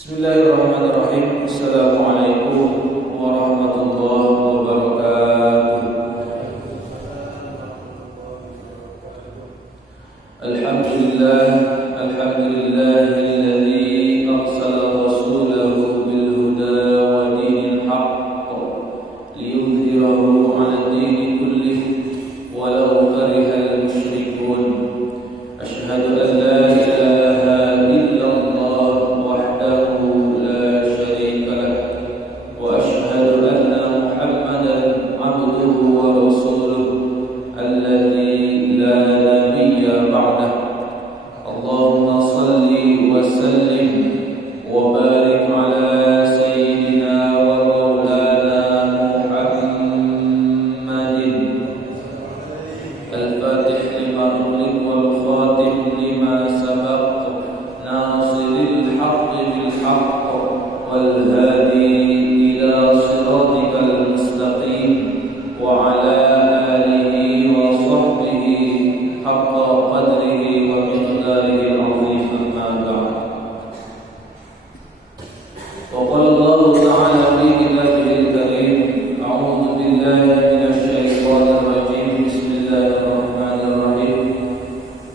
Bismillahirrahmanirrahim. Assalamualaikum warahmatullahi wabarakatuh. Alhamdulillahilladzi arsala rasulahu bil huda wa dinil haqq liyudhhirahu 'ala dini kullihi walau karihal musyrikun. Asyhadu an la ilaha illallah wahdahu la syarika lah wa asyhadu anna Muhammadan 'abduhu wa rasuluhu alladzi la nabiyya ba'dahu. Allahumma salli wa sallim wa barik ala sayyidina wa maulana Muhammadin al-fatih lima ughliq wal khatim lima sabaq nasiril haqqi bil haqq wal hadi ila siratikal mustaqim wa ala alihi wa sahbihi haqqa qadrihi wa miqdarihi al-'azim. Amma ba'd. Wa qala Allah ta'ala fi kitabihil karim, a'udzu billahi minasy syaithanir rajim. Bismillahirrahmanirrahim.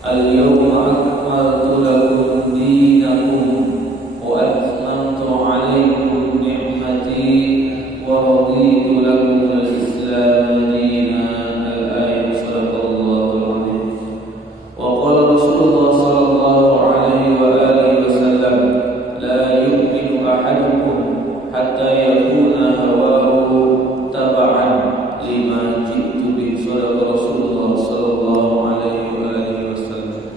Al-yawma akmaltu lakum dinakum wa atmamtu 'alaykum ni'mati wa raditu lakum al-Islam dinan. Al-ayat. Sadaqallahul 'azim. Wa qala Rasulullah sallallahu alaihi wa alihi wasallam, la yu'minu ahadukum hatta yakuna hawahu tab'an lima ji'tu bi. Sadaqa Rasulullah sallallahu alaihi wa alihi wasallam.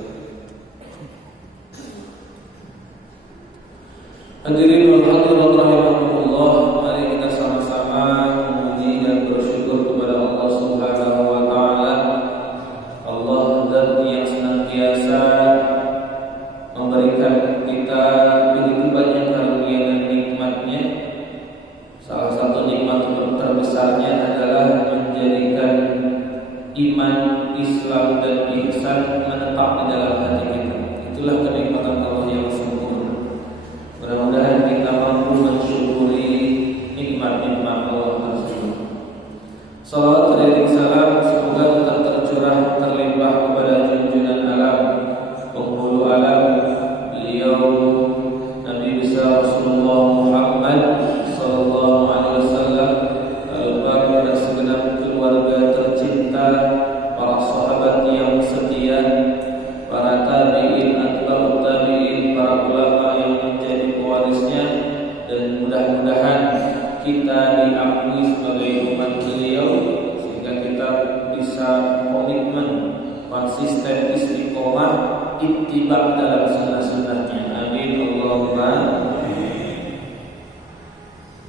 Hadirin wal hadirat rahimakumullah, mari kita sama-sama memuji dan bersyukur kepada Allah Subhanahu wa taala. Allah zat yang senantiasa memberikan kita begitu banyak karunia dan nikmatnya. Salah satu nikmat terbesarnya adalah menjadikan iman, Islam dan ihsan menetap di dalam hati kita. Itulah kenikmatan Allah yang sempurna. Mudah-mudahan kita mampu mensyukuri nikmat-nikmat Allah tersebut. Salawat dan salam semoga tetap tercurah terlimpah kepada junjungan alam, penghulu alam, beliau Nabi besar Rasulullah Muhammad sallallahu alaihi wasallam, lalu kepada segenap keluarga tercinta, para sahabat yang setia, para tabi'in, atba'ut tabi'in, para ulama yang menjadi pewarisnya, dan mudah-mudahan kita diakui sebagai umat beliau sehingga kita bisa komitmen, konsisten, istiqomah, ittiba dalam sunnah-sunnahnya. Amin Allahumma amin.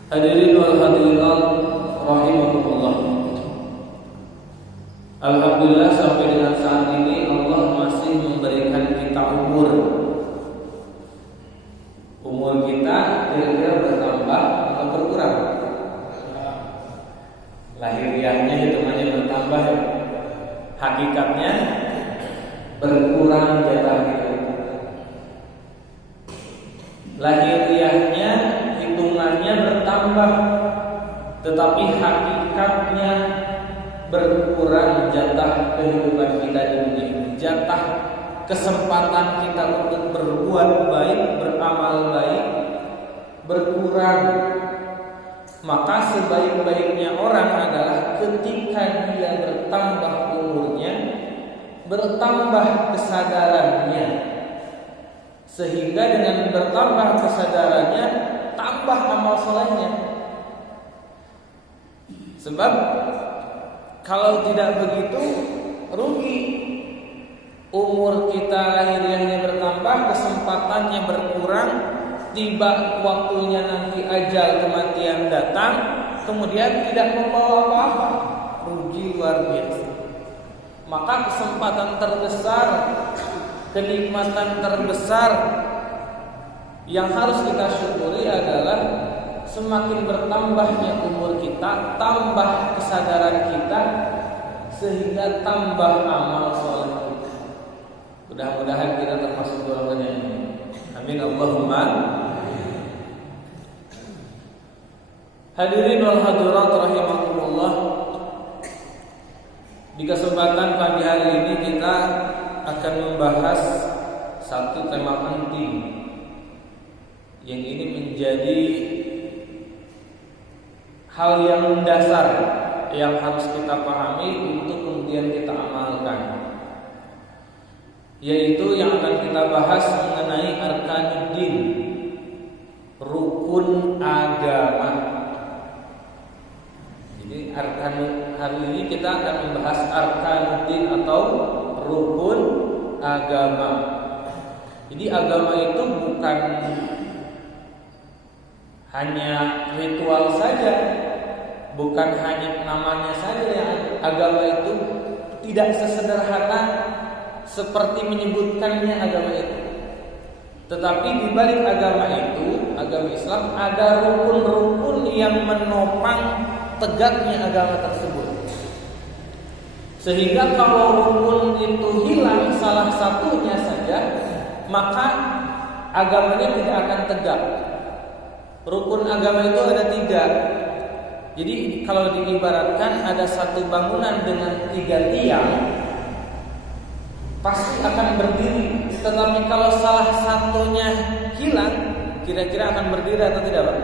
Hadirin wal hadirat rahimakumullah. Alhamdulillah sampai dengan saat ini Allah masih memberikan kita umur. Umur kita kira-kira bertambah atau berkurang? Lahiriahnya hitungannya bertambah, hakikatnya berkurang jatah kita. Lahiriahnya hitungannya bertambah, tetapi hakikatnya berkurang jatah kehidupan kita di dunia ini. Jatah kesempatan kita untuk berbuat baik, beramal baik berkurang. Maka sebaik-baiknya orang adalah ketika dia bertambah umurnya, bertambah kesadarannya, Sehingga dengan bertambah kesadarannya, tambah amal solehnya. Sebab kalau tidak begitu, rugi. Umur kita lahiriahnya bertambah, kesempatannya berkurang, tiba waktunya nanti ajal kematian datang, kemudian tidak membawa apa-apa, rugi luar biasa. Maka kesempatan terbesar, kenikmatan terbesar yang harus kita syukuri adalah semakin bertambahnya umur kita, tambah kesadaran kita, sehingga tambah amal soleh kita. Mudah-mudahan kita termasuk golongan yang ini. Amin Allahumma. Hadirin wal hadirat rahimakumullah. Di kesempatan pagi hari ini kita akan membahas satu tema penting yang ini menjadi hal yang mendasar yang harus kita pahami untuk kemudian kita amalkan, yaitu yang akan kita bahas mengenai arkanuddin, rukun agama. Jadi hari ini kita akan membahas arkanuddin atau rukun agama. Jadi agama itu bukan hanya ritual saja, bukan hanya namanya saja yang agama itu tidak sesederhana seperti menyebutkannya agama itu. Tetapi di balik agama itu, agama Islam, ada rukun-rukun yang menopang tegaknya agama tersebut. Sehingga kalau rukun itu hilang salah satunya saja, maka agamanya tidak akan tegak. Rukun agama itu ada 3. Jadi kalau diibaratkan ada satu bangunan dengan 3 tiang, pasti akan berdiri. Tetapi kalau salah satunya hilang, kira-kira akan berdiri atau tidak, Pak?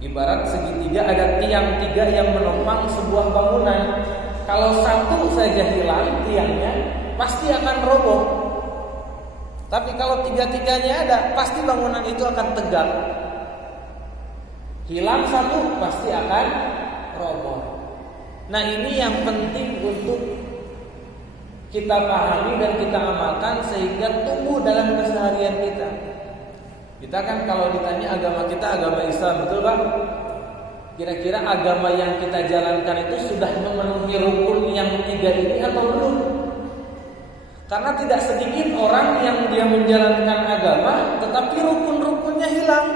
Ibarat segitiga, ada tiang 3 yang menopang sebuah bangunan. Kalau satu saja hilang tiangnya, pasti akan roboh. Tapi kalau 3-tiganya ada, pasti bangunan itu akan tegak. Hilang satu, pasti akan roboh. Nah, ini yang penting untuk kita pahami dan kita amalkan sehingga tumbuh dalam keseharian kita. Kita kan kalau ditanya agama kita agama Islam, betul Pak? Kira-kira agama yang kita jalankan itu sudah memenuhi rukun yang 3 ini atau belum? Karena tidak sedikit orang yang dia menjalankan agama tetapi rukun-rukunnya hilang.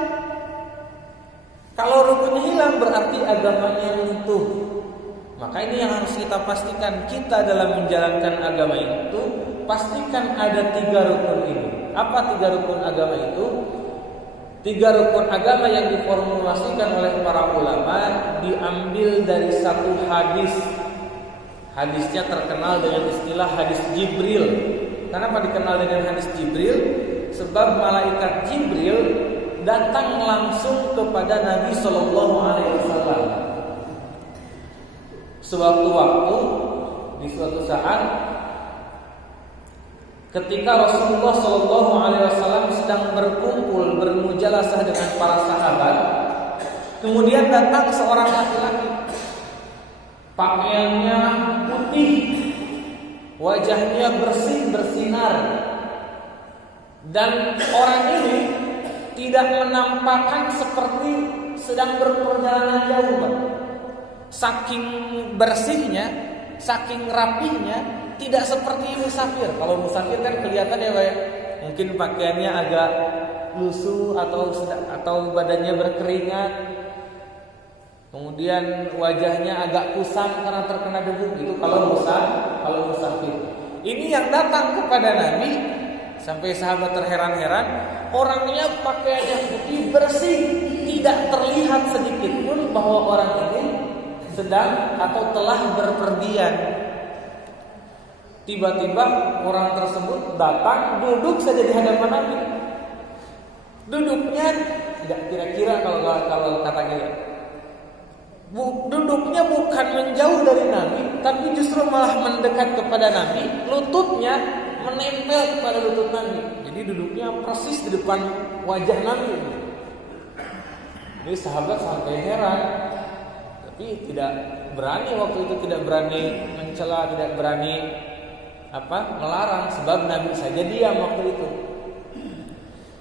Kalau rukunnya hilang berarti agamanya runtuh. Maka ini yang harus kita pastikan, kita dalam menjalankan agama itu pastikan ada 3 rukun ini. Apa 3 rukun agama itu? 3 rukun agama yang diformulasikan oleh para ulama diambil dari satu hadis. Hadisnya terkenal dengan istilah hadis Jibril. Kenapa dikenal dengan hadis Jibril? Sebab malaikat Jibril datang langsung kepada Nabi Sallallahu Alaihi Wasallam. Sewaktu-waktu, di suatu saat, ketika Rasulullah Sallallahu Alaihi Wasallam sedang berkumpul bermujalasah dengan para sahabat, kemudian datang seorang laki-laki, pakaiannya putih, wajahnya bersih bersinar, dan orang ini tidak menampakkan seperti sedang berperjalanan jauh, Pak. Saking bersihnya, saking rapihnya, tidak seperti musafir. Kalau musafir kan kelihatan ya, Pak, mungkin pakaiannya agak lusuh atau badannya berkeringat, kemudian wajahnya agak kusam karena terkena debu. Itu kalau musafir. Ini yang datang kepada Nabi, sampai sahabat terheran-heran, orangnya pakaiannya putih bersih, tidak terlihat sedikit pun bahwa orang ini sedang atau telah berpergian. Tiba-tiba orang tersebut datang, duduk saja di hadapan Nabi. Duduknya tidak kira-kira kalau kata kita, duduknya bukan menjauh dari Nabi, tapi justru malah mendekat kepada Nabi. Lututnya menempel kepada lutut Nabi. Jadi duduknya persis di depan wajah Nabi. Jadi sahabat sampai heran, tapi tidak berani waktu itu, tidak berani mencela, tidak berani melarang, sebab Nabi saja diam waktu itu.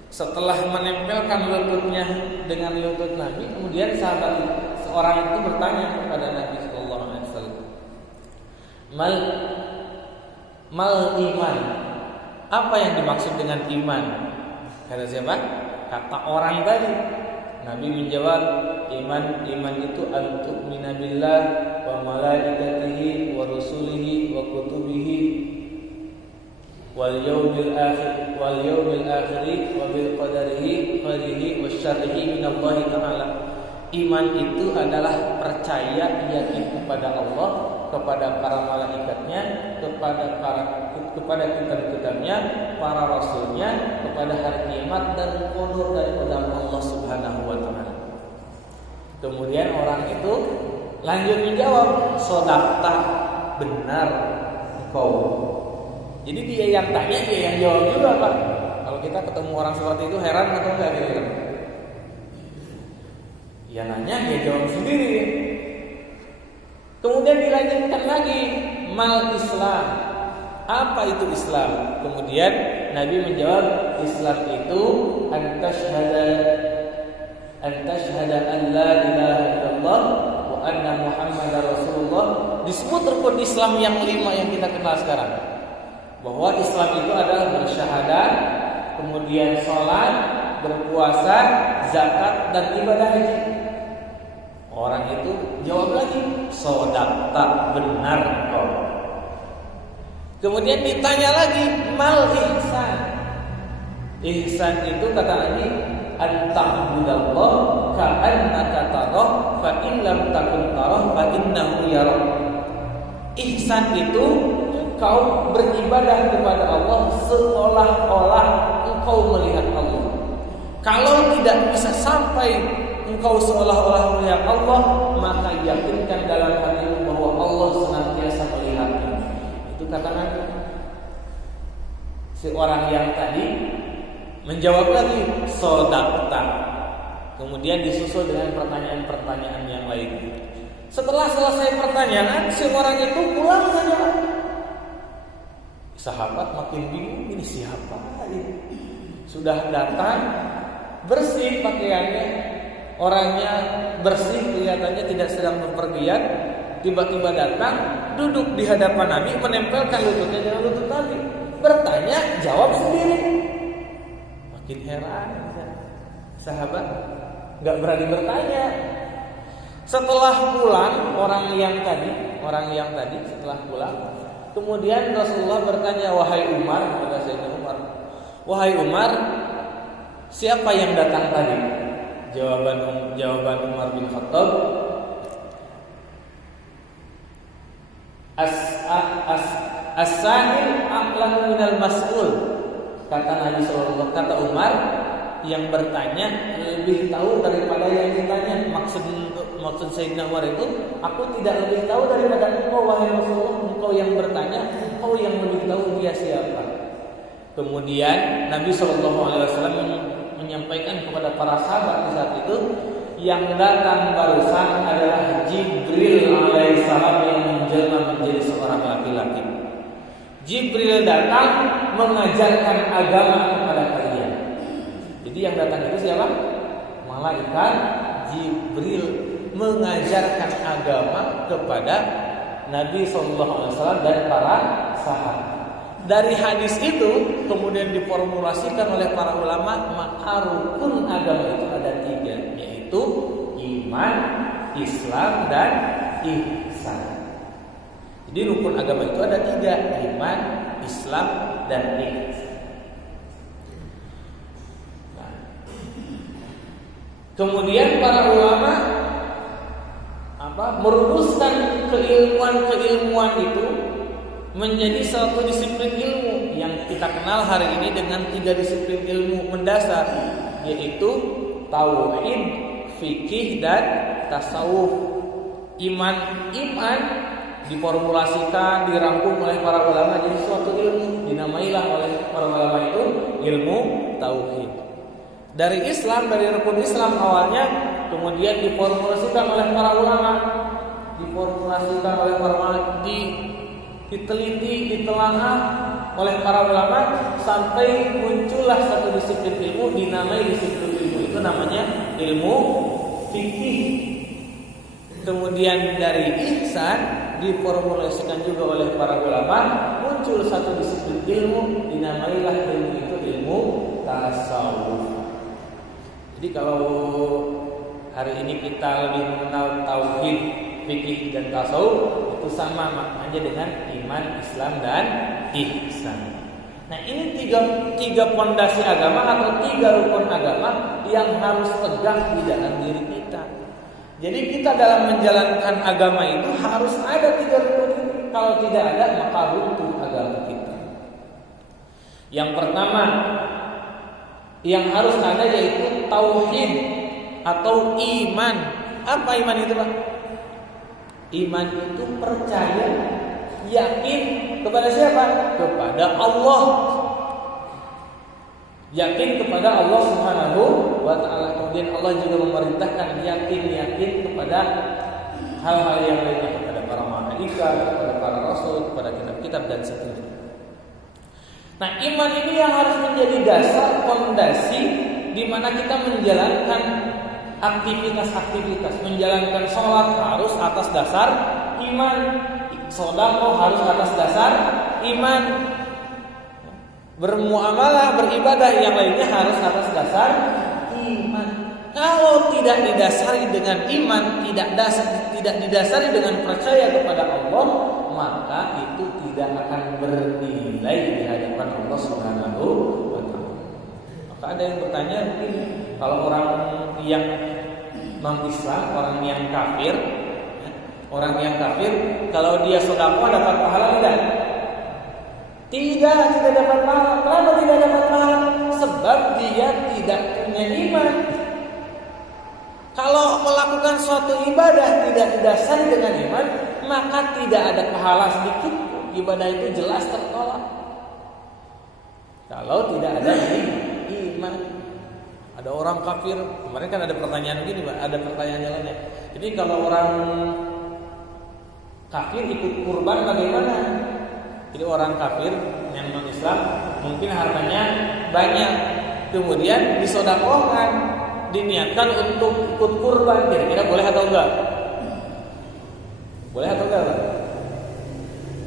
Setelah menempelkan lututnya dengan lutut Nabi, kemudian seorang itu bertanya kepada Nabi sallallahu alaihi wasallam, Mal iman. Apa yang dimaksud dengan iman? Kata siapa? Kata orang tadi. Nabi menjawab, iman itu antu'mina billah wa malaikatihi wa rusulihi wa kutubihi wal yawmil akhir wa bil qadarihi khairihi wa syarrihi minallahi ta'ala. Iman itu adalah percaya, yakin kepada Allah, kepada para malaikatnya, kepada kitab-kitabnya, para rasulnya, kepada hari kiamat, dan qadar daripada Allah Subhanahu wa taala. Kemudian orang itu lanjut menjawab, "Shadaqta, benar engkau." Jadi dia yang tanya, dia yang jawab juga, Pak. Kalau kita ketemu orang seperti itu heran atau enggak kira-kira? Ya nanya, dia jawab sendiri. Kemudian dilanjutkan lagi, mal Islam. Apa itu Islam? Kemudian Nabi menjawab, Islam itu antashhada an la ilaha illallah wa anna Muhammadar Rasulullah. Disebut rukun Islam yang 5 yang kita kenal sekarang. Bahwa Islam itu adalah bersyahadat, kemudian sholat, berpuasa, zakat, dan ibadah haji. Orang itu jawab lagi, shadaqta, benar kau. Kemudian ditanya lagi, mal ihsan. Ihsan itu kata Nabi, anta'budallah ka'annaka tarah fa in lam takun tarah fa innahu yarah. Ihsan itu engkau beribadah kepada Allah seolah-olah engkau melihat Allah. Kalau tidak bisa sampai engkau seolah-olah melihat Allah, maka yakinkan dalam hatimu bahwa Allah senantiasa melihatmu. Itu kata Nabi. Si orang yang tadi menjawab lagi, shadaqta. Kemudian disusul dengan pertanyaan-pertanyaan yang lain. Setelah selesai pertanyaan, si orang itu pulang saja. Sahabat makin bingung, ini siapa ini? Sudah datang, bersih pakaiannya, orangnya bersih, kelihatannya tidak sedang bepergian. Tiba-tiba datang, duduk di hadapan Nabi, menempelkan lututnya dengan lutut Nabi, bertanya, jawab sendiri. Makin heran sahabat, nggak berani bertanya. Setelah pulang orang yang tadi setelah pulang, kemudian Rasulullah bertanya, wahai Umar, kepada Sayyidina Umar, wahai Umar, siapa yang datang tadi? Jawaban Umar bin Khattab, as-sa'il aqlamu minal mas'ul. Kata Nabi sallallahu, kata Umar, yang bertanya lebih tahu daripada yang ditanya. Maksud Sayyidina Umar itu, aku tidak lebih tahu daripada engkau wahai Rasulullah. Engkau yang bertanya, engkau yang lebih tahu dia siapa. Kemudian Nabi SAW menyampaikan kepada para sahabat di saat itu, yang datang barusan adalah Jibril alaihissalam yang menjelma menjadi seorang laki-laki. Jibril datang mengajarkan agama kepada kalian. Jadi yang datang itu siapa? Malaikat Jibril mengajarkan agama kepada Nabi SAW dan para sahabat. Dari hadis itu kemudian diformulasikan oleh para ulama, maka rukun agama itu ada 3, yaitu iman, Islam, dan ihsan. Jadi rukun agama itu ada 3, iman, Islam, dan ihsan. Nah, kemudian para ulama merumuskan keilmuan itu menjadi satu disiplin ilmu yang kita kenal hari ini dengan 3 disiplin ilmu mendasar, yaitu tauhid, fikih, dan tasawuf. Iman diformulasikan, dirangkum oleh para ulama jadi suatu ilmu, dinamailah oleh para ulama itu ilmu tauhid. Dari Islam, dari rukun Islam awalnya, kemudian diformulasikan oleh para ulama, diteliti, ditelaah oleh para ulama sampai muncullah satu disiplin ilmu dinamai disiplin ilmu itu namanya ilmu fikih. Kemudian dari ihsan diformulasikan juga oleh para ulama, muncul satu disiplin ilmu dinamailah ilmu itu ilmu tasawuf. Jadi kalau hari ini kita lebih mengenal tauhid, fikih dan tasawuf, itu sama maknanya dengan iman, Islam dan ihsan. Nah, ini tiga pondasi agama atau tiga rukun agama yang harus tegak di dalam diri kita. Jadi kita dalam menjalankan agama itu harus ada tiga rukun ini. Kalau tidak ada maka runtuh agama kita. Yang pertama yang harus ada yaitu tauhid atau iman. Apa iman itu, Pak? Iman itu percaya, yakin kepada siapa? Kepada Allah. Yakin kepada Allah Subhanahu wa ta'ala. Kemudian Allah juga memerintahkan yakin kepada hal-hal yang lainnya, kepada para malaikat, kepada para rasul, kepada kitab-kitab dan seterusnya. Nah, iman ini yang harus menjadi dasar fondasi di mana kita menjalankan aktivitas, menjalankan sholat harus atas dasar iman, sedekah harus atas dasar iman, bermuamalah, beribadah yang lainnya harus atas dasar iman. Kalau tidak didasari dengan iman, tidak didasari dengan percaya kepada Allah, maka itu tidak akan bernilai di hadapan Allah Subhanahu wa ta'ala. Maka ada yang bertanya, kalau orang yang non-Islam, orang yang kafir, kalau dia sedekah dapat pahala tidak? Tidak dapat pahala. Kenapa tidak dapat pahala? Sebab dia tidak punya iman. Kalau melakukan suatu ibadah tidak didasari dengan iman, maka tidak ada pahala sedikit. Ibadah itu jelas tertolak. Kalau tidak ada iman. Ada orang kafir, kemarin kan ada pertanyaan begini, Pak, ada pertanyaan yang lainnya. Jadi kalau orang kafir ikut kurban bagaimana? Jadi orang kafir yang non-Islam mungkin hartanya banyak, kemudian disedekahkan, diniatkan untuk ikut kurban, kira-kira boleh atau enggak? Boleh atau enggak, Pak?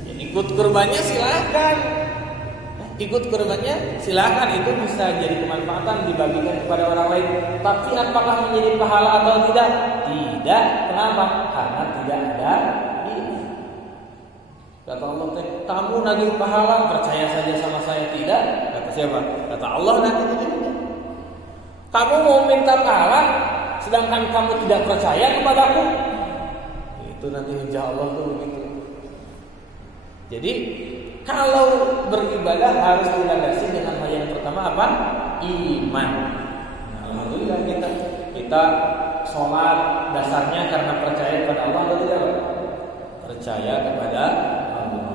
Ya, ikut kurbannya silakan, itu bisa jadi kemanfaatan dibagikan kepada orang lain. Tapi apakah menjadi pahala atau tidak? Tidak. Kenapa? Karena tidak ada ini. Kata Allah, kamu nagih pahala, percaya saja sama saya. Tidak. Kata siapa? Kata Allah, nanti tidak. Kamu mau minta pahala, sedangkan kamu tidak percaya kepadaku. Itu nanti insya Allah tuh begitu. Jadi kalau beribadah harus dilandasi dengan hal yang pertama apa? Iman. Nah, alhamdulillah kita sholat dasarnya karena percaya kepada Allah atau tidak? Percaya kepada Allah.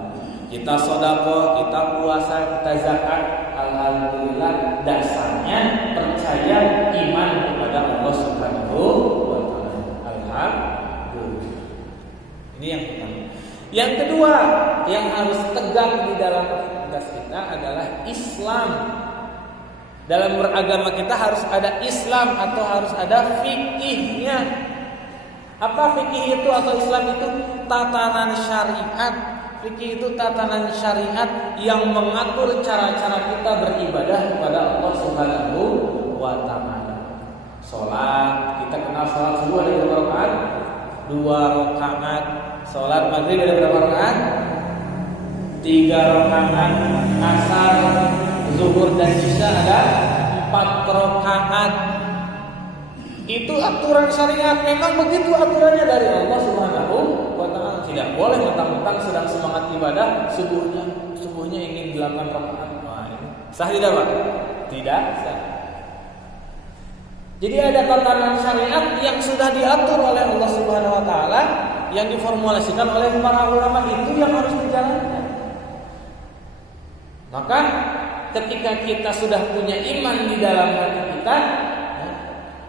Kita sedekah, kita puasa, kita zakat, alhamdulillah dasarnya percaya iman kepada Allah Subhanahu wa ta'ala. Alhamdulillah. Ini yang pertama. Yang kedua, yang harus tegak di dalam aktivitas kita adalah Islam. Dalam beragama kita harus ada Islam atau harus ada fikihnya. Apa fikih itu atau Islam itu? Tatanan syariat. Fikih itu tatanan syariat yang mengatur cara-cara kita beribadah kepada Allah Subhanahu wa ta'ala. Salat, kita kenal salat subuh ada berapa rakaat? 2 rakaat. Salat maghrib ada berapa rakaat? 3 rakaat. Asar, zuhur dan isya ada 4 rakaat. Itu aturan syariat. Memang begitu aturannya dari Allah Subhanahu wa ta'ala. Tidak boleh mentang-mentang sedang semangat ibadah subuhnya ingin 8 rakaat. Wah, ini sah tidak, Pak? Tidak sah. Jadi ada tatanan syariat yang sudah diatur oleh Allah Subhanahu wa ta'ala, yang diformulasikan oleh para ulama, itu yang harus dijalankan. Maka ketika kita sudah punya iman di dalam hati kita,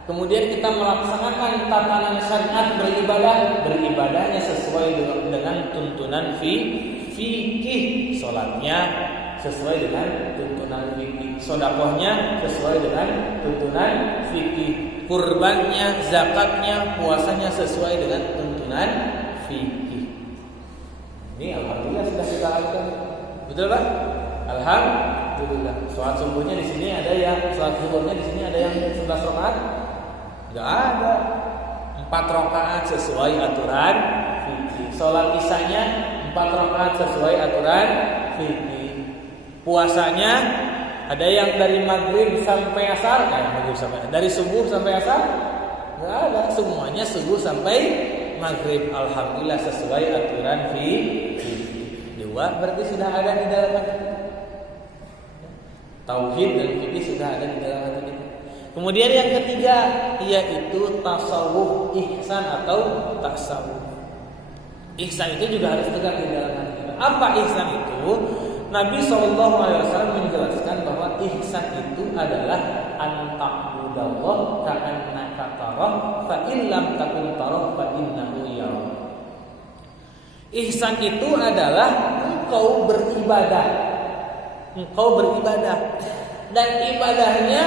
kemudian kita melaksanakan tatanan syariat beribadahnya sesuai dengan tuntunan fikih, salatnya sesuai dengan tuntunan fikih, sedekahnya sesuai dengan tuntunan fikih, kurbannya, zakatnya, puasanya sesuai dengan tuntunan fikih. Ini alhamdulillah sudah kita lakukan. Betul Pak? Alhamdulillah. Salat subuhnya di sini ada yang salat zuhurnya di sini ada yang 11 rakaat? Enggak ada. 4 rakaat sesuai aturan fikih. Salat isya-nya 4 rakaat sesuai aturan fikih. Puasanya ada yang dari maghrib sampai asar, dari subuh sampai asar? Enggak ada. Semuanya subuh sampai maghrib. Alhamdulillah sesuai aturan fikih. Dua berarti sudah ada di dalam hati. Tauhid dan fikih sudah ada di dalam hati kita. Kemudian yang ketiga yaitu tasawuf ihsan atau tasawuf. Ihsan itu juga harus tegak di dalam hati kita. Apa ihsan itu? Nabi SAW menjelaskan bahwa ihsan itu adalah anta'budallah ka'annaka tarah fa in lam takun tarah fa innahu yarah. Ihsan itu adalah engkau beribadah dan ibadahnya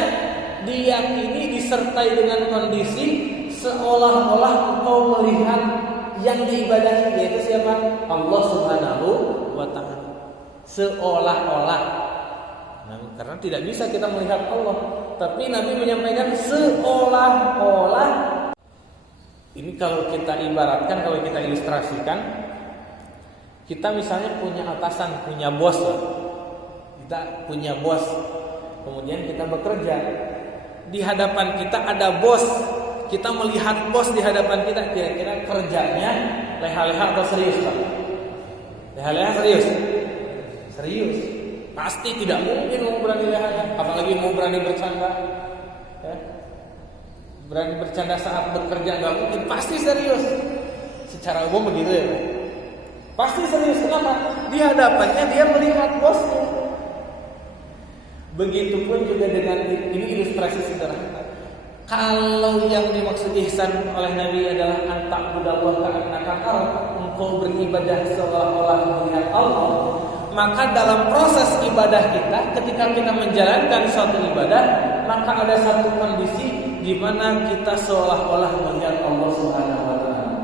diyakini disertai dengan kondisi seolah-olah engkau melihat yang diibadahi, yaitu siapa? Allah Subhanahu wa ta'ala. Seolah-olah. Nah, karena tidak bisa kita melihat Allah, tapi Nabi menyampaikan seolah-olah. Ini kalau kita ibaratkan, kalau kita ilustrasikan, kita misalnya punya atasan, punya bos lah. Kita punya bos, kemudian kita bekerja. Di hadapan kita ada bos, kita melihat bos di hadapan kita, kira-kira kerjanya leha-leha atau serius Pak? Leha-leha serius. Pasti tidak mungkin mau berani leha-leha, apalagi mau berani bercanda. Ya. Berani bercanda saat bekerja nggak mungkin, pasti serius. Secara umum begitu ya Pak? Pasti serius. Kenapa? Di hadapannya dia melihat bosnya. Begitupun juga dengan ini ilustrasi sederhana. Kalau yang dimaksud ihsan oleh Nabi adalah anta'budallah ka'annaka tarah, engkau beribadah seolah-olah melihat Allah, maka dalam proses ibadah kita, ketika kita menjalankan suatu ibadah, maka ada satu kondisi di mana kita seolah-olah melihat Allah Subhanahu wa ta'ala.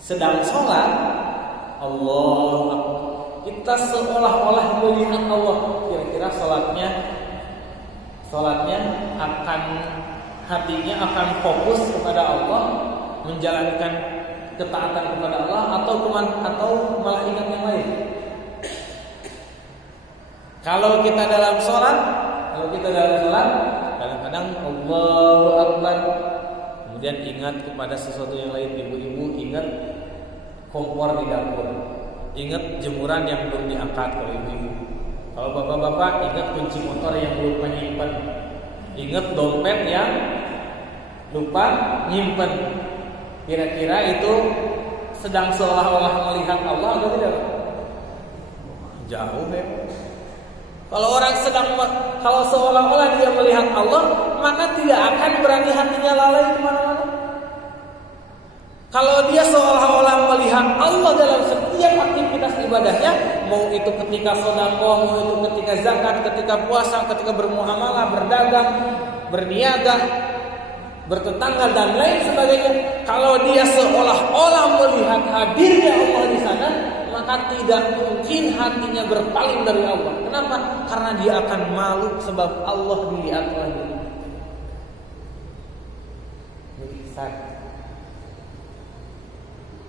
Sedang sholat, Allah Akbar, kita seolah-olah melihat Allah. Kira-kira sholatnya akan, hatinya akan fokus kepada Allah, menjalankan ketaatan kepada Allah, atau malah ingat yang lain. Kalau kita dalam sholat, kadang-kadang Allahu Akbar, kemudian ingat kepada sesuatu yang lain. Ibu-ibu ingat kompor di dapur, ingat jemuran yang belum diangkat oleh ibu-ibu. Kalau bapak-bapak ingat kunci motor yang lupa nyimpen, ingat dompet yang lupa nyimpen. Kira-kira itu sedang seolah-olah melihat Allah atau tidak? Jauh ya. Kalau seolah-olah dia melihat Allah, maka tidak akan berani hatinya lalai kemana-mana. Kalau dia seolah-olah melihat Allah dalam setiap aktivitas ibadahnya, mau itu ketika sedekah, mau itu ketika zakat, ketika puasa, ketika bermuamalah, berdagang, berniaga, bertetangga dan lain sebagainya, kalau dia seolah-olah melihat hadirnya Allah di sana, maka tidak mungkin hatinya berpaling dari Allah. Kenapa? Karena dia akan malu sebab Allah dilihat oleh dia.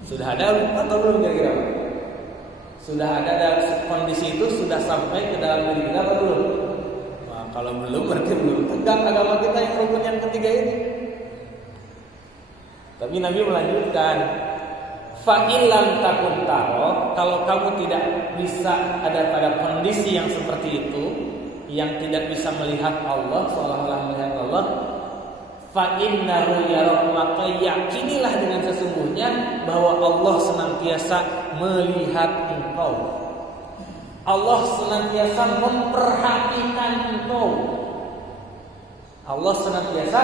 Sudah ada atau belum kira-kira? Sudah ada dalam kondisi itu, sudah sampai ke dalam diri kita atau belum? Nah, kalau belum berarti belum tegak agama kita yang rukun yang ketiga ini. Tapi Nabi melanjutkan, fa illam takun taro, kalau kamu tidak bisa ada pada kondisi yang seperti itu, yang tidak bisa melihat Allah, seolah-olah melihat Allah, fa innahu yarak, maka yakinilah dengan sesungguhnya bahwa Allah senantiasa melihat engkau. Allah senantiasa memperhatikan engkau. Allah senantiasa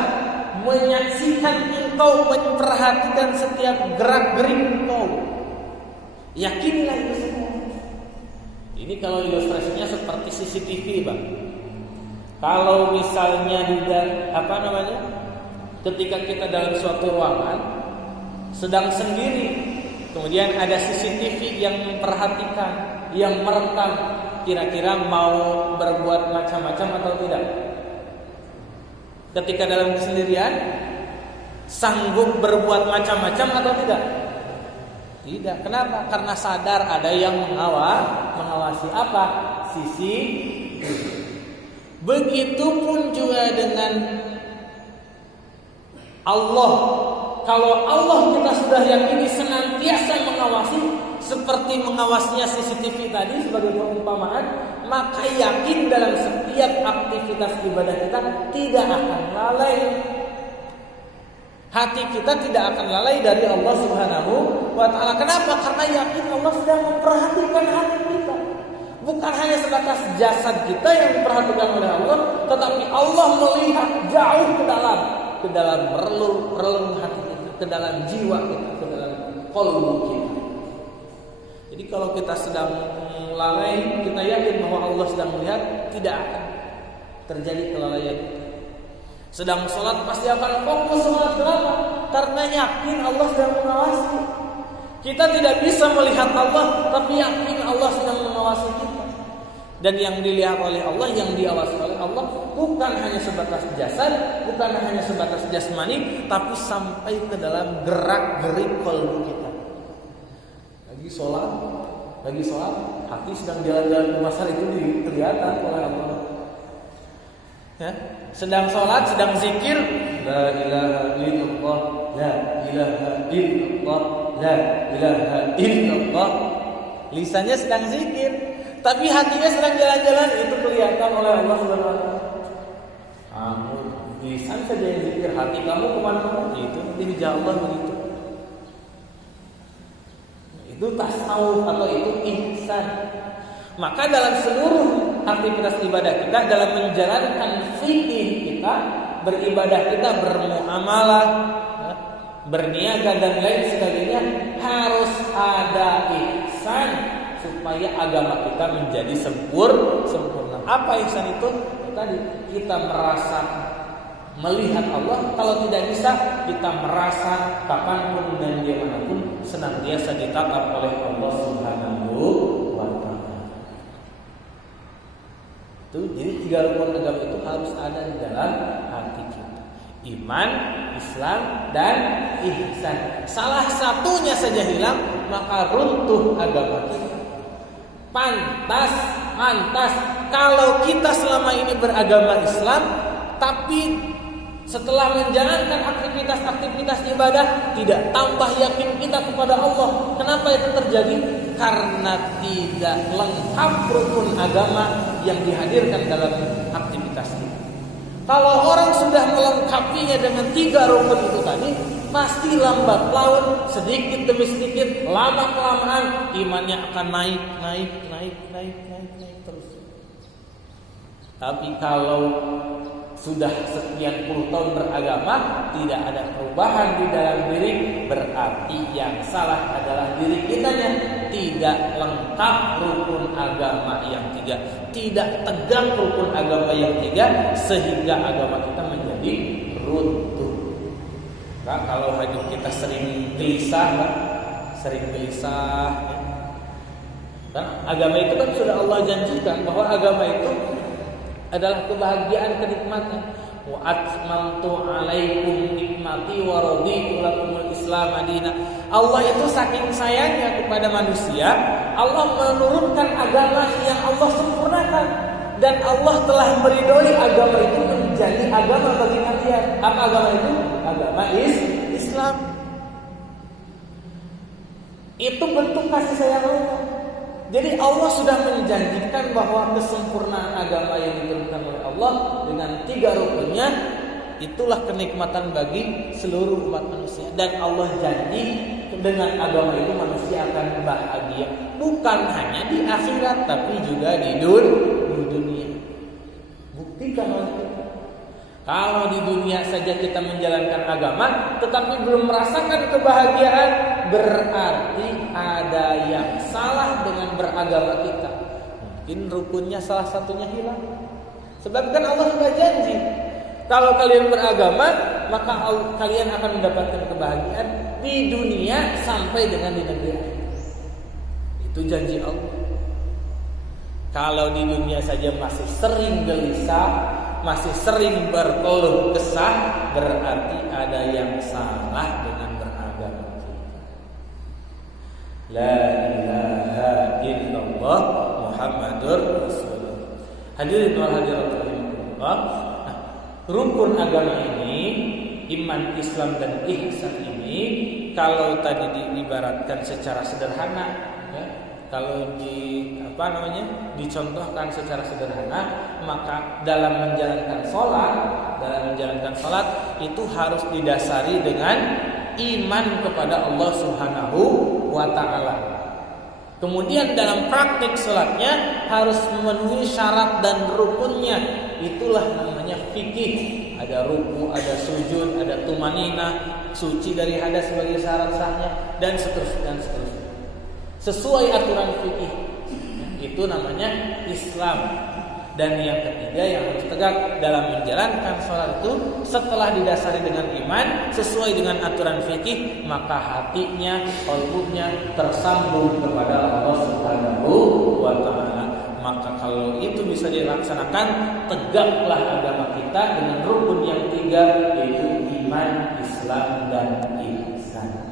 menyaksikan engkau, memperhatikan setiap gerak-gerik engkau. Yakinlah itu semua. Ini kalau ilustrasinya seperti CCTV, Bang. Kalau misalnya ketika kita dalam suatu ruangan sedang sendiri, kemudian ada CCTV yang memperhatikan, yang merekam, kira-kira mau berbuat macam-macam atau tidak? Ketika dalam kesendirian, sanggup berbuat macam-macam atau tidak? Tidak. Kenapa? Karena sadar ada yang mengawasi apa? CCTV. Begitupun juga dengan Allah. Kalau Allah kita sudah yakini senantiasa mengawasi, seperti mengawasnya CCTV tadi sebagai perumpamaan, maka yakin dalam setiap aktivitas ibadah kita tidak akan lalai. Hati kita tidak akan lalai dari Allah Subhanahu wa ta'ala. Kenapa? Karena yakin Allah sedang memperhatikan hati kita. Bukan hanya sebatas jasad kita yang diperhatikan oleh Allah, tetapi Allah melihat jauh ke dalam relung hati kita, ke dalam jiwa kita, ke dalam qalbu kita. Jadi kalau kita sedang lalai, kita yakin bahwa Allah sedang melihat, tidak akan terjadi kelalaian. Sedang sholat pasti akan fokus sholat. Kenapa? Karena yakin Allah sedang mengawasi. Kita tidak bisa melihat Allah, tapi yakin Allah sedang mengawasi kita. Dan yang dilihat oleh Allah, yang diawasi oleh Allah, bukan hanya sebatas jasad, bukan hanya sebatas jasmani, tapi sampai ke dalam gerak-gerik qalbu kita. Lagi sholat, hati sedang jalan-jalan ke pasar, itu kelihatan oleh Allah. Ya? Sedang sholat, sedang zikir, la ilaha illallah, la ilaha illallah, la ilaha illallah. Lisannya sedang zikir, tapi hatinya sedang jalan-jalan, itu kelihatan oleh Allah Subhanahu wa ta'ala. Kamu lisan saja yang zikir, hati kamu kemana-mana, itu nanti dijawab Allah begitu. Itu tasawuf atau itu ihsan. Maka dalam seluruh aktivitas ibadah kita, dalam menjalankan fikih kita, beribadah kita, bermuamalah, berniaga dan lain sebagainya, harus ada ihsan supaya agama kita menjadi sempurna. Apa ihsan itu? Tadi kita merasa melihat Allah. Kalau tidak bisa, kita merasa kapanpun dan dimanapun senantiasa ditatap oleh Allah Subhanahu wa ta'ala. Jadi 3 rukun agama itu harus ada di dalam hati kita. Iman, Islam, dan ihsan. Salah satunya saja hilang, maka runtuh agama kita. Pantas kalau kita selama ini beragama Islam, tapi setelah menjalankan aktivitas ibadah tidak tambah yakin kita kepada Allah. Kenapa itu terjadi? Karena tidak lengkap rukun agama yang dihadirkan dalam aktivitas kita. Kalau orang sudah melengkapinya dengan 3 rukun itu tadi, pasti lambat laun, sedikit demi sedikit, lama kelamaan imannya akan naik terus. Tapi kalau sudah sekian puluh tahun beragama, tidak ada perubahan di dalam diri, berarti yang salah adalah diri kitanya. Tidak lengkap rukun agama yang 3, tidak tegak rukun agama yang 3, sehingga agama kita menjadi runtuh. Nah, kalau hidup kita sering gelisah, dan agama itu kan sudah Allah janjikan bahwa agama itu adalah kebahagiaan, kenikmatan. Wa atmamtu 'alaikum nikmati wa raditu lakumul Islam madina. Allah itu saking sayangnya kepada manusia, Allah menurunkan agama yang Allah sempurnakan, dan Allah telah meridhoi agama itu menjadi agama bagi kalian. Apa agama itu? Agama Islam. Itu bentuk kasih sayang Allah. Jadi Allah sudah menjanjikan bahwa kesempurnaan agama yang diberikan oleh Allah dengan 3 rukunnya, itulah kenikmatan bagi seluruh umat manusia. Dan Allah janji dengan agama itu manusia akan bahagia, bukan hanya di akhirat tapi juga di dunia. Buktikan oleh kita. Kalau di dunia saja kita menjalankan agama tetapi belum merasakan kebahagiaan, berarti ada yang salah dengan beragama kita. Mungkin rukunnya salah satunya hilang. Sebab kan Allah sudah janji, kalau kalian beragama maka kalian akan mendapatkan kebahagiaan di dunia sampai dengan di negeri akhirat. Itu janji Allah. Kalau di dunia saja masih sering gelisah, masih sering berkeluh kesah, berarti ada yang salah dengan beragama kita. La ilaha illallah Muhammadur Rasulullah. Hadirin wal hadirat rahimakumullah. Rukun agama ini, iman, Islam dan ihsan ini, kalau tadi diibaratkan secara sederhana, ya, kalau dicontohkan secara sederhana, maka dalam menjalankan sholat itu harus didasari dengan iman kepada Allah Subhanahu wa ta'ala. Kemudian dalam praktik sholatnya harus memenuhi syarat dan rukunnya. Itulah namanya fikih. Ada ruku, ada sujud, ada tumanina, suci dari hadas sebagai syarat sahnya, dan seterusnya. Sesuai aturan fikih. Itu namanya Islam. Dan yang ketiga yang harus tegak dalam menjalankan sholat itu, setelah didasari dengan iman sesuai dengan aturan fikih, maka hatinya, qalbunya tersambung kepada Allah Subhanahu wa ta'ala. Maka kalau itu bisa dilaksanakan, tegaklah agama kita dengan rukun yang tiga, yaitu iman, Islam dan ihsan.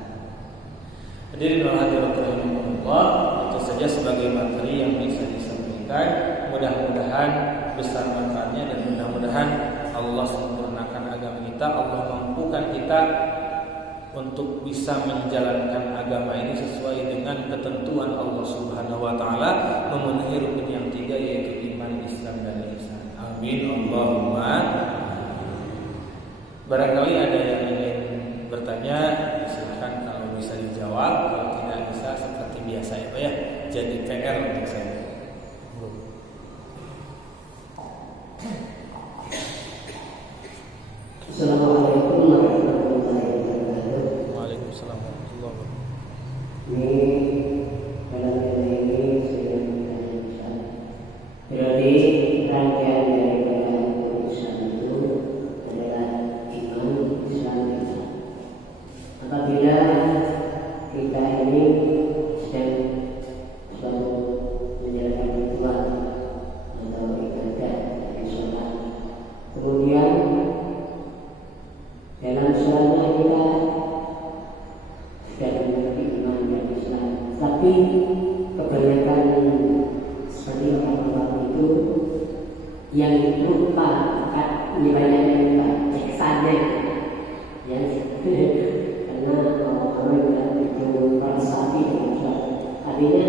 Hadirin wa hadirat rahimakumullah, itu saja sebagai materi yang bisa disampaikan. Mudah-mudahan besar manfaatnya dan mudah-mudahan Allah sempurnakan agama kita. Allah mampukan kita untuk bisa menjalankan agama ini sesuai dengan ketentuan Allah Subhanahu wa ta'ala, memenuhi rukun yang tiga, yaitu iman, Islam dan ihsan. Amin Allahumma. Barangkali ada yang ingin bertanya, silakan, kalau bisa dijawab, kalau tidak bisa seperti biasa ya Pak ya, jadi PR untuk saya. Assalamualaikum warahmatullahi wabarakatuh. Waalaikumsalam warahmatullahi wabarakatuh. Ini dalam ini saya minta berarti rangkaian daripada urusan itu adalah iman, Islam, ihsan. Apabila kita ini sedang menjalankan ritual atau ibadah dari sholat, kemudian dalam sholatnya kita sudah memiliki iman dan Islam, tapi kebanyakan seperti orang-orang itu yang lupa nilainya, yang lupa ihsannya, ya, karena orang yang itu merasa dengan sholat, artinya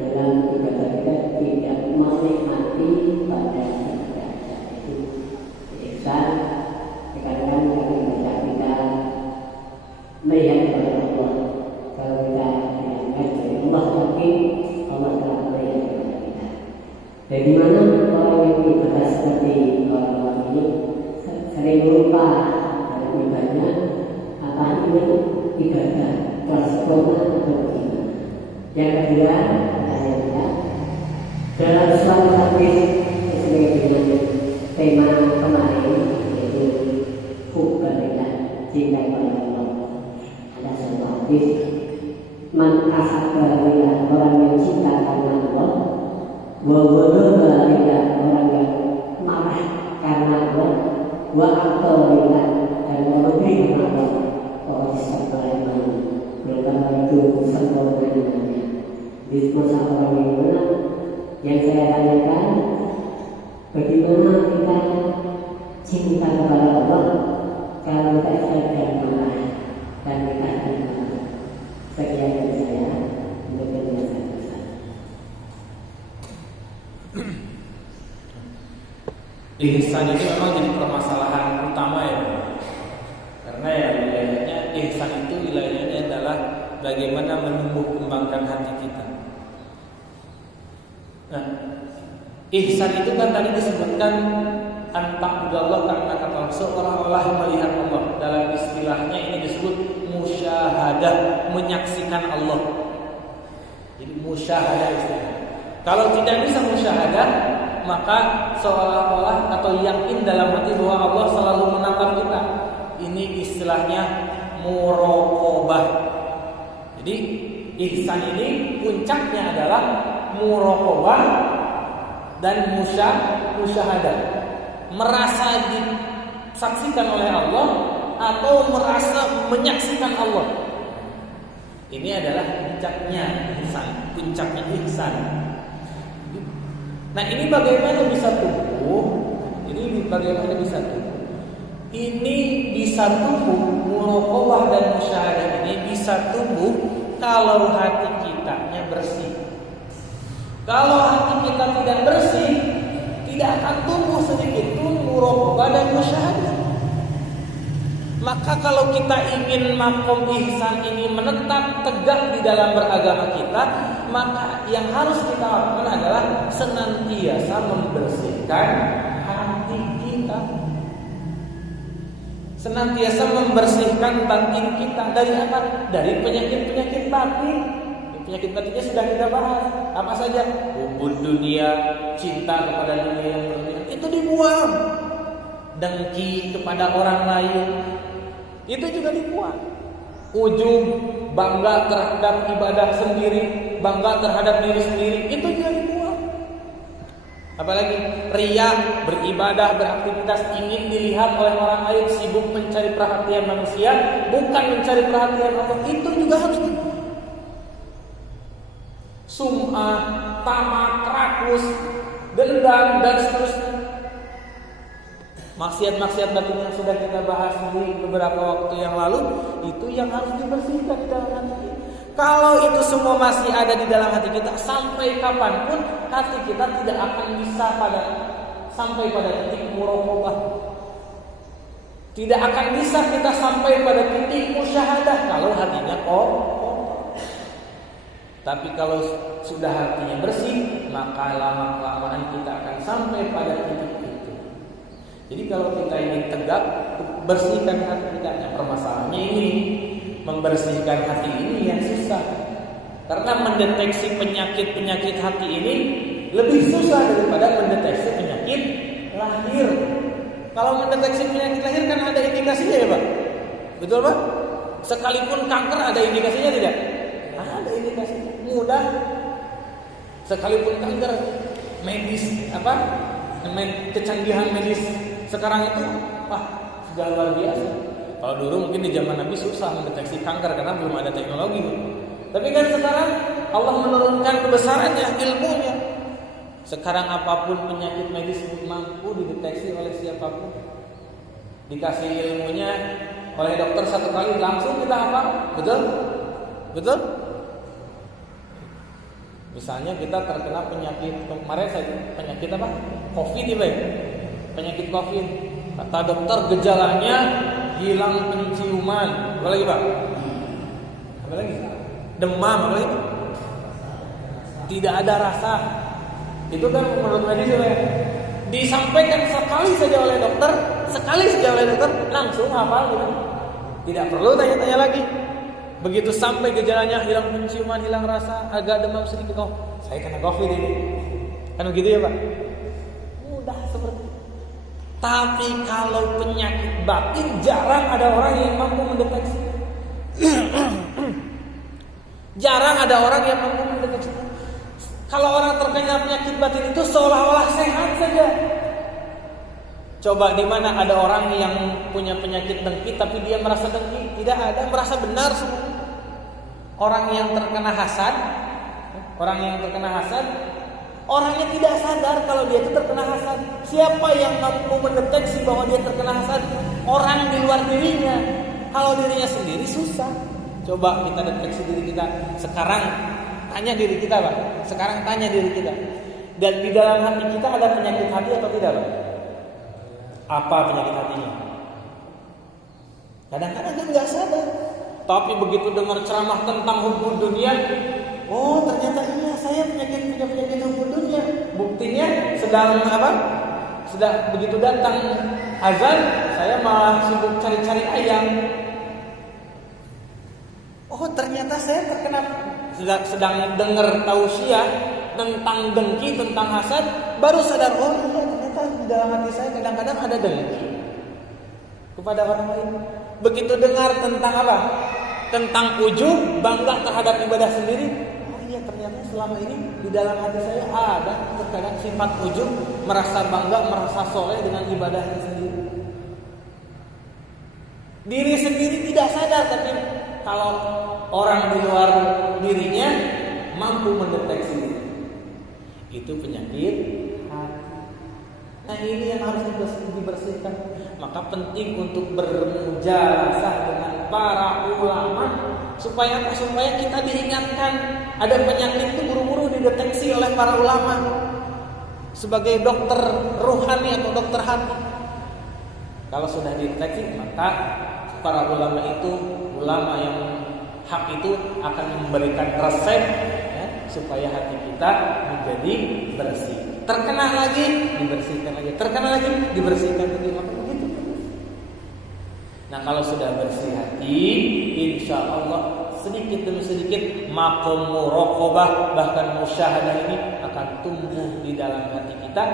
dalam ibadah kita tidak menikmati pada ibadah itu ihsan. Kadang-kadang kita melihat kepada Allah. Kalau kita melihat dari Allah, tapi Allah telah melihat kepada kita. Bagaimana orang yang ibadah seperti orang-orang ini sering lupa dalam ibadah, apa itu ibadah sempurna atau tidak. Yang kedua, saya dalam suatu hadis sesuai dengan tema kemarin, cinta kepada Allah. Ada satu hadis, man ahabba lillah, orang yang cinta karena Allah, wa ghadaba lillah, orang yang marah karena Allah, wa aqta lillah, dan memberi karena Allah. Orang iman, berkata itu sempurna imannya. Di masa orang yang benar, yang saya tanyakan, bagaimana kita cinta kepada Allah kalau kita sadar marah dan kita iman. Sekian dari saya untuk penjelasan besar. Ihsan itu memang jadi permasalahan utama ya, karena ya wilayahnya ihsan itu wilayahnya adalah bagaimana menumbuh kembangkan hati kita. Nah, ihsan itu kan tadi disebutkan anta'budallah ka'annaka tarahu, seolah-olah melihat Allah. Dalam istilahnya ini disebut musyahadah, menyaksikan Allah. Jadi musyahadah istilahnya. Kalau tidak bisa musyahadah, maka seolah-olah atau yakin dalam hati bahwa Allah selalu menatap kita. Ini istilahnya muraqabah. Jadi ihsan ini puncaknya adalah muraqabah dan musyahadah. Merasa disaksikan oleh Allah atau merasa menyaksikan Allah. Ini adalah puncaknya ihsan, puncaknya ihsan. Nah, ini bagaimana bisa tumbuh? Ini bagaimana bisa tumbuh? Ini bisa tumbuh, muraqabah dan musyahadah ini bisa tumbuh kalau hati kitanya bersih. Kalau hati kita tidak bersih, tidak akan tumbuh sedikit pun muraqabah dan musyahadah. Maka kalau kita ingin makom ihsan ini menetap tegak di dalam beragama kita, maka yang harus kita lakukan adalah senantiasa membersihkan hati kita. Senantiasa membersihkan batin kita dari apa? Dari penyakit-penyakit batin. Penyakit batinnya sudah kita bahas. Apa saja? Hubud dunia, cinta kepada dunia yang berdunia, itu dibuang. Dengki kepada orang lain, itu juga dibuang. Ujub, bangga terhadap ibadah sendiri, bangga terhadap diri sendiri, itu juga dibuang. Apalagi riya, beribadah, beraktivitas ingin dilihat oleh orang lain, sibuk mencari perhatian manusia, bukan mencari perhatian Allah, itu juga harus dibuang. Sum'ah, tamak, rakus, dendam, dan seterusnya. Maksiat-maksiat batin yang sudah kita bahas di beberapa waktu yang lalu, itu yang harus dibersihkan di dalam hati kita. Kalau itu semua masih ada di dalam hati kita, sampai kapanpun hati kita tidak akan bisa sampai pada titik muraqabah. Tidak akan bisa kita sampai pada titik musyahadah kalau hatinya kotor. Tapi kalau sudah hatinya bersih, maka lama-kelamaan kita akan sampai pada titik itu. Jadi kalau kita ingin tegak, bersihkan hati kita. Nah, permasalahannya ini, membersihkan hati ini yang susah. Karena mendeteksi penyakit-penyakit hati ini lebih susah daripada mendeteksi penyakit lahir. Kalau mendeteksi penyakit lahir kan ada indikasinya ya Pak? Betul Pak? Sekalipun kanker ada indikasinya tidak? Ada indikasinya. Mudah. Sekalipun kanker medis kecanggihan medis sekarang itu sudah luar biasa. Kalau dulu mungkin di zaman Nabi susah mendeteksi kanker karena belum ada teknologi. Tapi kan sekarang Allah menurunkan kebesarannya, ilmunya. Sekarang apapun penyakit medis mampu dideteksi oleh siapapun. Dikasih ilmunya oleh dokter satu kali langsung kita hafal. Betul? Betul? Misalnya kita terkena penyakit kemarin penyakit apa? Covid ya, Pak. Penyakit Covid. Kata dokter gejalanya hilang penciuman. Apa lagi, Pak? Apa lagi? Demam, apa lagi? Tidak ada rasa. Itu kan menurut medis ya. Disampaikan sekali saja oleh dokter, langsung hafal gitu. Tidak perlu tanya-tanya lagi. Begitu sampai gejalanya hilang penciuman, hilang rasa, agak demam sedikit, saya kena Covid ini. Kan begitu ya Pak? Mudah seperti itu. Tapi kalau penyakit batin jarang ada orang yang mampu mendeteksi. Jarang ada orang yang mampu mendeteksi. Kalau orang terkena penyakit batin itu seolah-olah sehat saja. Coba di mana ada orang yang punya penyakit dengki tapi dia merasa dengki? Tidak ada, merasa benar semua. Orang yang terkena hasad, orangnya tidak sadar kalau dia itu terkena hasad. Siapa yang mampu mendeteksi bahwa dia terkena hasad? Orang di luar dirinya. Kalau dirinya sendiri susah. Coba kita deteksi diri kita. Sekarang tanya diri kita, Pak. Sekarang tanya diri kita. Dan di dalam hati kita ada penyakit hati atau tidak, Pak? Apa penyakit hatinya? Kadang-kadang kan nggak sadar. Tapi begitu dengar ceramah tentang hubbud dunia, oh ternyata iya saya punya penyakit hubbud dunia. Buktinya sedang apa? Sedang begitu datang azan, saya malah sibuk cari-cari ayam. Oh ternyata saya terkena, sedang dengar tausiah tentang dengki, tentang hasad, baru sadar, oh iya ternyata di dalam hati saya kadang-kadang ada dengki kepada orang lain. Begitu dengar tentang apa? Tentang ujub, bangga terhadap ibadah sendiri. Oh iya ternyata selama ini di dalam hati saya ada terkadang sifat ujub, merasa bangga, merasa soleh dengan ibadahnya sendiri. Diri sendiri tidak sadar, tapi kalau orang di luar dirinya mampu mendeteksi itu penyakit hati. Nah ini yang harus dibersihkan. Maka penting untuk bermujalasah dengan para ulama supaya kita diingatkan ada penyakit itu buru-buru dideteksi oleh para ulama sebagai dokter ruhani atau dokter hati. Kalau sudah dideteksi, maka para ulama yang hak itu akan memberikan resep ya, supaya hati kita menjadi bersih. Terkena lagi, dibersihkan lagi. Terkena lagi, dibersihkan lagi. Maka begitu. Nah kalau sudah bersih hati, insya Allah sedikit demi sedikit maqam muraqabah bahkan musyahadah ini akan tumbuh di dalam hati kita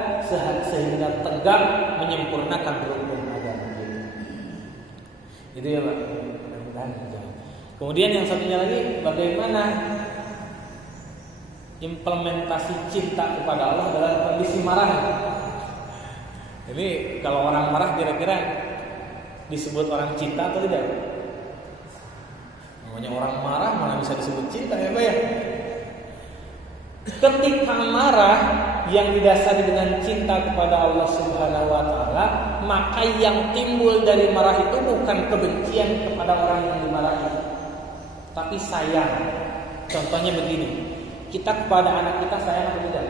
sehingga tegak menyempurnakan rukun agama. Itu ya Pak. Kemudian yang satunya lagi, bagaimana implementasi cinta kepada Allah dalam kondisi marah. Ini kalau orang marah kira-kira disebut orang cinta atau tidak? Namanya orang marah mana bisa disebut cinta ya Pak ya? Ketika marah yang didasari dengan cinta kepada Allah Subhanahu wa taala, maka yang timbul dari marah itu bukan kebencian kepada orang yang dimarahi, tapi sayang. Contohnya begini, kita kepada anak kita sayang atau tidak?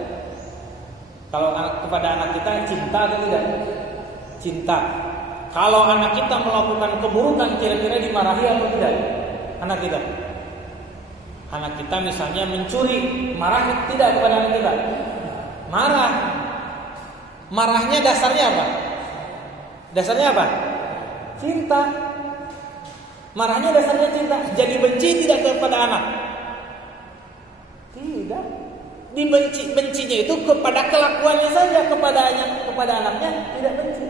Kalau kepada anak kita cinta atau tidak? Cinta. Kalau anak kita melakukan keburukan, kira-kira dimarahi atau tidak? Anak kita. Anak kita misalnya mencuri, marah tidak kepada anak kita? Marah. Marahnya dasarnya apa? Dasarnya apa? Cinta. Marahnya dasarnya cinta. Jadi benci tidak kepada anak? Tidak. Bencinya itu kepada kelakuannya saja, kepada anaknya tidak benci.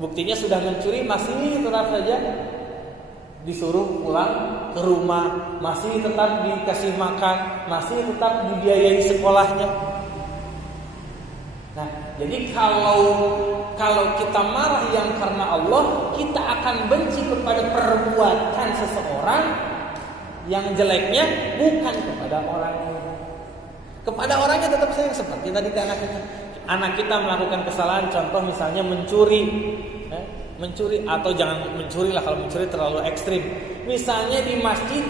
Buktinya sudah mencuri masih tetap saja disuruh pulang ke rumah, masih tetap dikasih makan, masih tetap dibiayai sekolahnya. Nah, jadi kalau kita marah yang karena Allah, kita akan benci kepada perbuatan seseorang yang jeleknya, bukan kepada orangnya. Kepada orangnya tetap sayang, seperti tadi ke anak kita. Anak kita melakukan kesalahan, contoh misalnya mencuri, atau jangan mencuri lah, kalau mencuri terlalu ekstrim. Misalnya di masjid,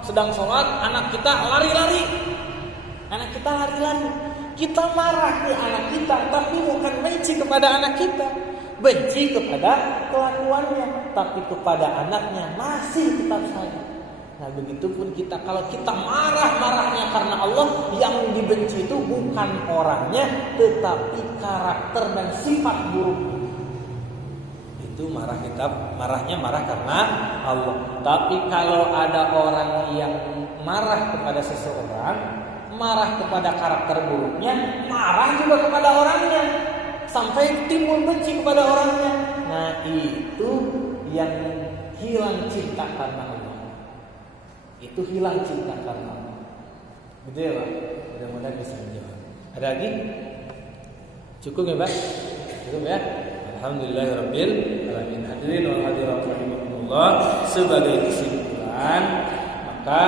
sedang sholat, anak kita lari-lari, kita marah ke anak kita, tapi bukan benci kepada anak kita, benci kepada kelakuannya, tapi kepada anaknya masih tetap sayang. Nah begitupun kita, kalau kita marahnya karena Allah, yang dibenci itu bukan orangnya, tetapi karakter dan sifat buruk. Itu marahnya marah karena Allah. Tapi kalau ada orang yang marah kepada seseorang, marah kepada karakter buruknya, marah juga kepada orangnya, sampai timbul benci kepada orangnya. Nah itu yang hilang cinta karena Allah. Itu hilang cinta karena Allah. Gitu ya Pak? Mudah-mudahan bisa menjawab. Ada lagi? Cukup ya Pak? Cukup ya? Alhamdulillahirabbil alamin. Hadirin wal hadirat rahimakumullah, sebagai kesimpulan, maka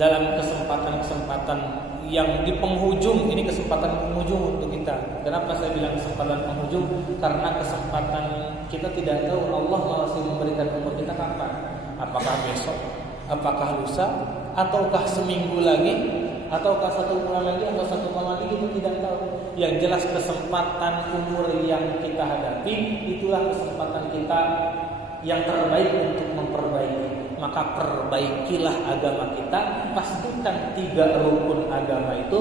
dalam kesempatan yang di penghujung ini, kesempatan penghujung untuk kita. Kenapa saya bilang kesempatan penghujung? Karena kesempatan kita tidak tahu Allah masih memberikan umur kita kapan. Apakah besok, apakah lusa, ataukah seminggu lagi, ataukah 1 bulan lagi, atau 1 tahun lagi, kita tidak tahu. Yang jelas kesempatan umur yang kita hadapi, itulah kesempatan kita yang terbaik untuk memperbaiki. Maka perbaikilah agama kita, pastikan 3 rukun agama itu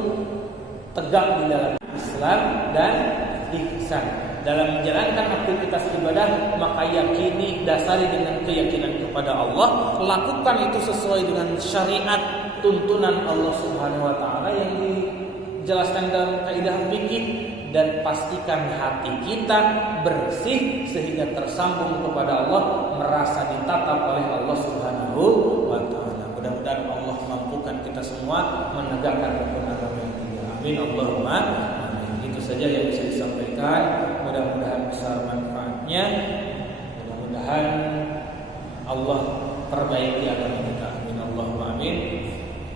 tegak di dalam Islam dan ihsan. Dalam menjalankan aktivitas ibadah, maka yakini, dasari dengan keyakinan kepada Allah, lakukan itu sesuai dengan syariat tuntunan Allah Subhanahu wa taala yang dijelaskan dalam kaidah fikih, dan pastikan hati kita bersih sehingga tersambung kepada Allah, merasa ditatap oleh Allah Subhanahu wa taala. Mudah-mudahan Allah mampukan kita semua menegakkan rukun agama yang 3. Amin Allahumma amin. Itu saja yang bisa disampaikan. Mudah-mudahan besar manfaatnya. Mudah-mudahan Allah perbaiki agama kita. Amin Allahumma amin.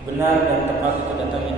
Benar dan tepat itu datangnya